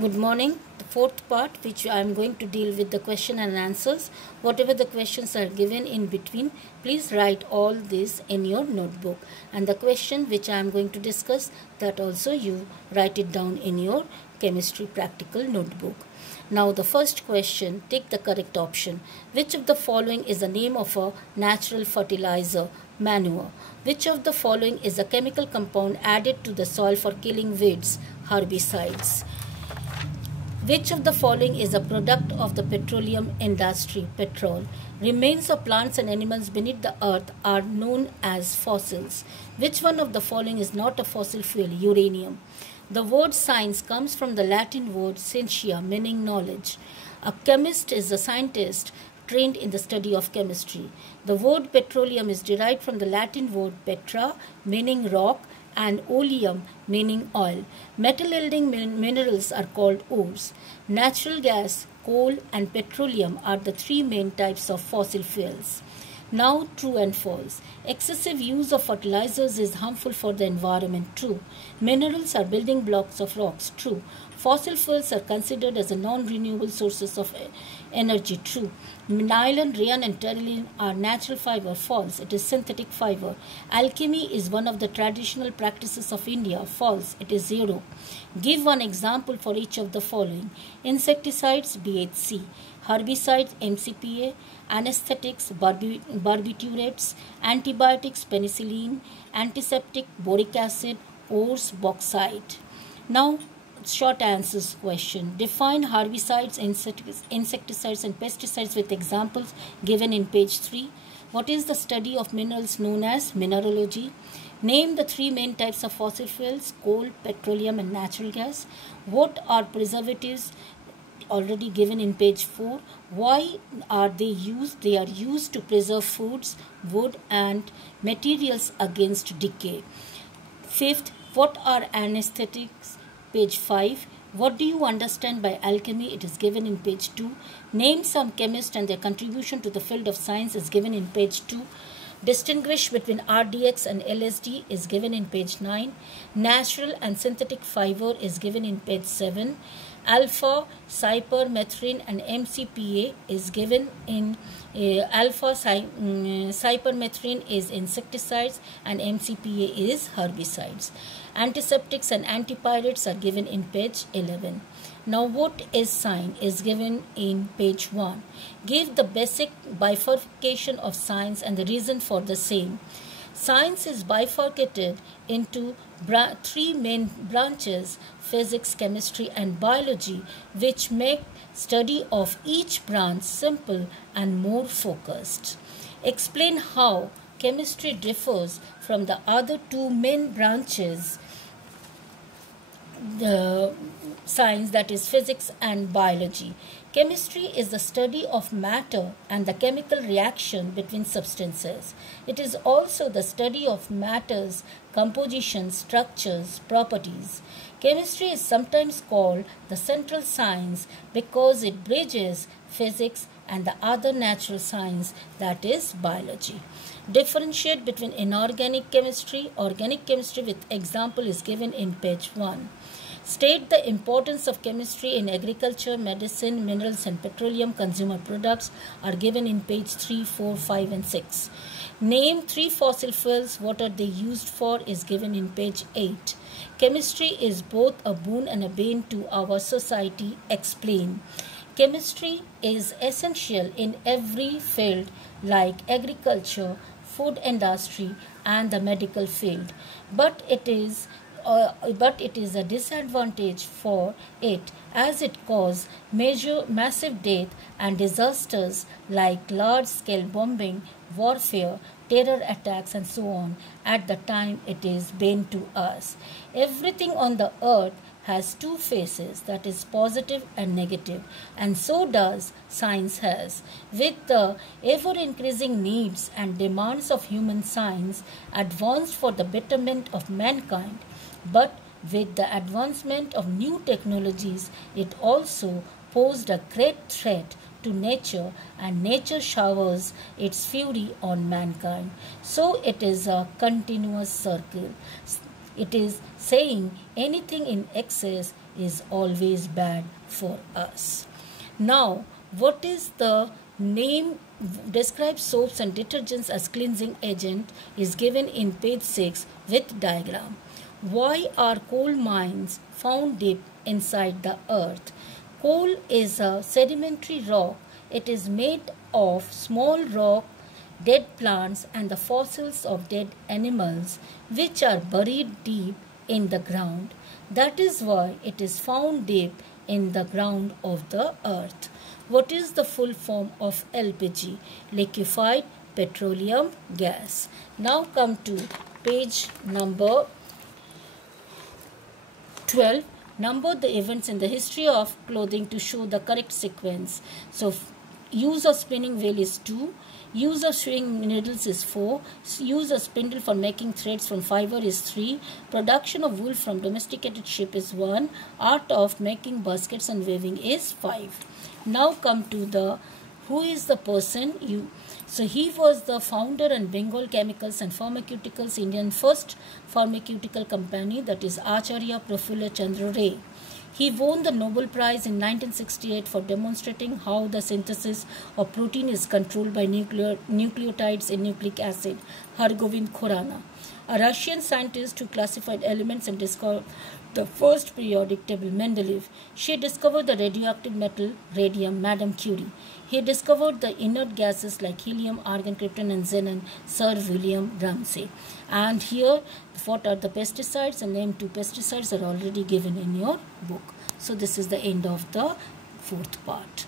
Good morning. The fourth part, which I am going to deal with the question and answers. Whatever the questions are given in between, please write all this in your notebook. And the question which I am going to discuss, that also you write it down in your chemistry practical notebook. Now the first question, take the correct option. Which of the following is the name of a natural fertilizer? Manure. Which of the following is a chemical compound added to the soil for killing weeds? Herbicides. Which of the following is a product of the petroleum industry? Petrol. Remains of plants and animals beneath the earth are known as fossils. Which one of the following is not a fossil fuel? Uranium. The word science comes from the Latin word scientia, meaning knowledge. A chemist is a scientist trained in the study of chemistry. The word petroleum is derived from the Latin word petra, meaning rock, and oleum, meaning oil. Metal yielding minerals are called ores. Natural gas, coal, and petroleum are the three main types of fossil fuels. Now, true and false. Excessive use of fertilizers is harmful for the environment. True. Minerals are building blocks of rocks. True. Fossil fuels are considered as a non-renewable sources of energy. True. Nylon, rayon, and terylene are natural fiber. False. It is synthetic fiber. Alchemy is one of the traditional practices of India. False. It is zero. Give one example for each of the following. Insecticides, BHC. Herbicides, MCPA. Anesthetics, barbiturates. Antibiotics, penicillin. Antiseptic, boric acid. Ores, bauxite. Now, short answers question. Define herbicides, insecticides and pesticides with examples given in page 3. What is the study of minerals known as mineralogy? Name the three main types of fossil fuels: coal, petroleum and natural gas. What are preservatives? Already given in page 4. Why are they used? They are used to preserve foods, wood and materials against decay. Fifth, what are anesthetics? Page 5. What do you understand by alchemy? It is given in page 2. Name some chemists and their contribution to the field of science is given in page 2. Distinguish between RDX and LSD is given in page 9. Natural and synthetic fiber is given in page 7. Alpha, cypermethrin and MCPA is given in cypermethrin is insecticides and MCPA is herbicides. Antiseptics and antipyretes are given in page 11. Now what is sign is given in page 1. Give the basic bifurcation of science and the reason for the same. Science is bifurcated into three main branches: physics, chemistry and biology, which make study of each branch simple and more focused. Explain how chemistry differs from the other two main branches, the science, that is physics and biology. Chemistry is the study of matter and the chemical reaction between substances. It is also the study of matter's composition, structures, properties. Chemistry is sometimes called the central science because it bridges physics and the other natural science, that is biology. Differentiate between inorganic chemistry, organic chemistry with example is given in page 1. State the importance of chemistry in agriculture, medicine, minerals and petroleum consumer products are given in page 3, 4, 5 and 6. Name three fossil fuels. What are they used for is given in page 8. Chemistry is both a boon and a bane to our society. Explain. Chemistry is essential in every field like agriculture, food industry and the medical field. But it is a disadvantage for it as it causes massive death and disasters like large-scale bombing, warfare, terror attacks and so on. At the time it is bane to us. Everything on the earth has two faces, that is positive and negative, and so does science has. With the ever-increasing needs and demands of human science advanced for the betterment of mankind, but with the advancement of new technologies, it also posed a great threat to nature, and nature showers its fury on mankind. So it is a continuous circle. It is saying anything in excess is always bad for us. Now, what is the name? Describe soaps and detergents as cleansing agent is given in page 6 with diagram. Why are coal mines found deep inside the earth? Coal is a sedimentary rock. It is made of small rock, dead plants and the fossils of dead animals which are buried deep in the ground. That is why it is found deep in the ground of the earth. What is the full form of LPG? Liquefied petroleum gas. Now come to page number 12. Number the events in the history of clothing to show the correct sequence. So, use of spinning wheel is 2. Use of sewing needles is 4. Use of spindle for making threads from fiber is 3. Production of wool from domesticated sheep is 1. Art of making baskets and weaving is 5. Now come to the who is the person. So he was the founder and Bengal Chemicals and Pharmaceuticals Indian first pharmaceutical company, that is Acharya Prafulla Chandra Ray. He won the Nobel Prize in 1968 for demonstrating how the synthesis of protein is controlled by nucleotides in nucleic acid, Hargobind Khorana, a Russian scientist who classified elements and discovered the first periodic table, Mendeleev. She discovered the radioactive metal radium, Madame Curie. He discovered the inert gases like helium, argon, krypton and xenon, Sir William Ramsay. And here, what are the pesticides? And name 2 pesticides are already given in your book. So this is the end of the 4th part.